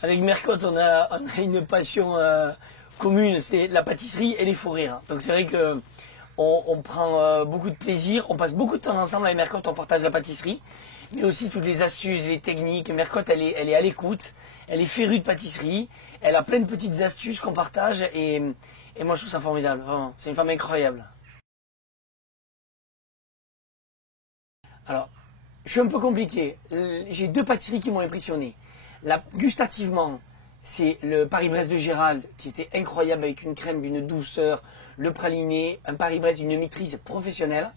Avec Mercotte, on a une passion commune, c'est la pâtisserie et les fous rires. Donc c'est vrai que on prend beaucoup de plaisir, on passe beaucoup de temps ensemble avec Mercotte, on partage la pâtisserie, mais aussi toutes les astuces, les techniques. Mercotte, elle est à l'écoute, elle est férue de pâtisserie, elle a plein de petites astuces qu'on partage et moi je trouve ça formidable, vraiment. C'est une femme incroyable. Alors, je suis un peu compliqué. J'ai deux pâtisseries qui m'ont impressionné. Gustativement, c'est le Paris-Brest de Gérald qui était incroyable avec une crème d'une douceur, le praliné, un Paris-Brest d'une maîtrise professionnelle.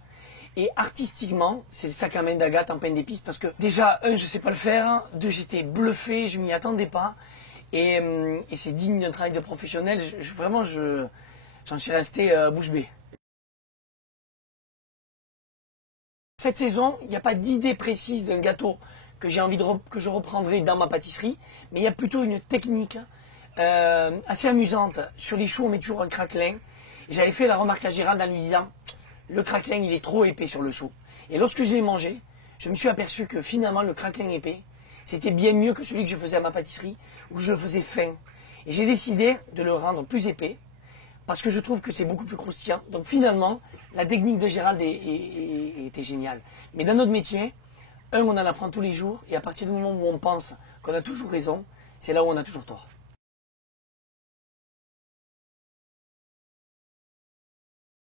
Et artistiquement, c'est le sac à main d'Agathe en pain d'épices parce que déjà, un, je sais pas le faire, deux, j'étais bluffé, je m'y attendais pas. Et c'est digne d'un travail de professionnel. Vraiment, j'en suis resté bouche bée. Cette saison, il n'y a pas d'idée précise d'un gâteau que j'ai envie que je reprendrai dans ma pâtisserie, mais il y a plutôt une technique assez amusante. Sur les choux, on met toujours un craquelin. Et j'avais fait la remarque à Gérald en lui disant, le craquelin, il est trop épais sur le chou. Et lorsque je l'ai mangé, je me suis aperçu que finalement, le craquelin épais, c'était bien mieux que celui que je faisais à ma pâtisserie, où je le faisais fin. Et j'ai décidé de le rendre plus épais, parce que je trouve que c'est beaucoup plus croustillant. Donc finalement, la technique de Gérald était géniale. Mais dans notre métier, on en apprend tous les jours, et à partir du moment où on pense qu'on a toujours raison, c'est là où on a toujours tort.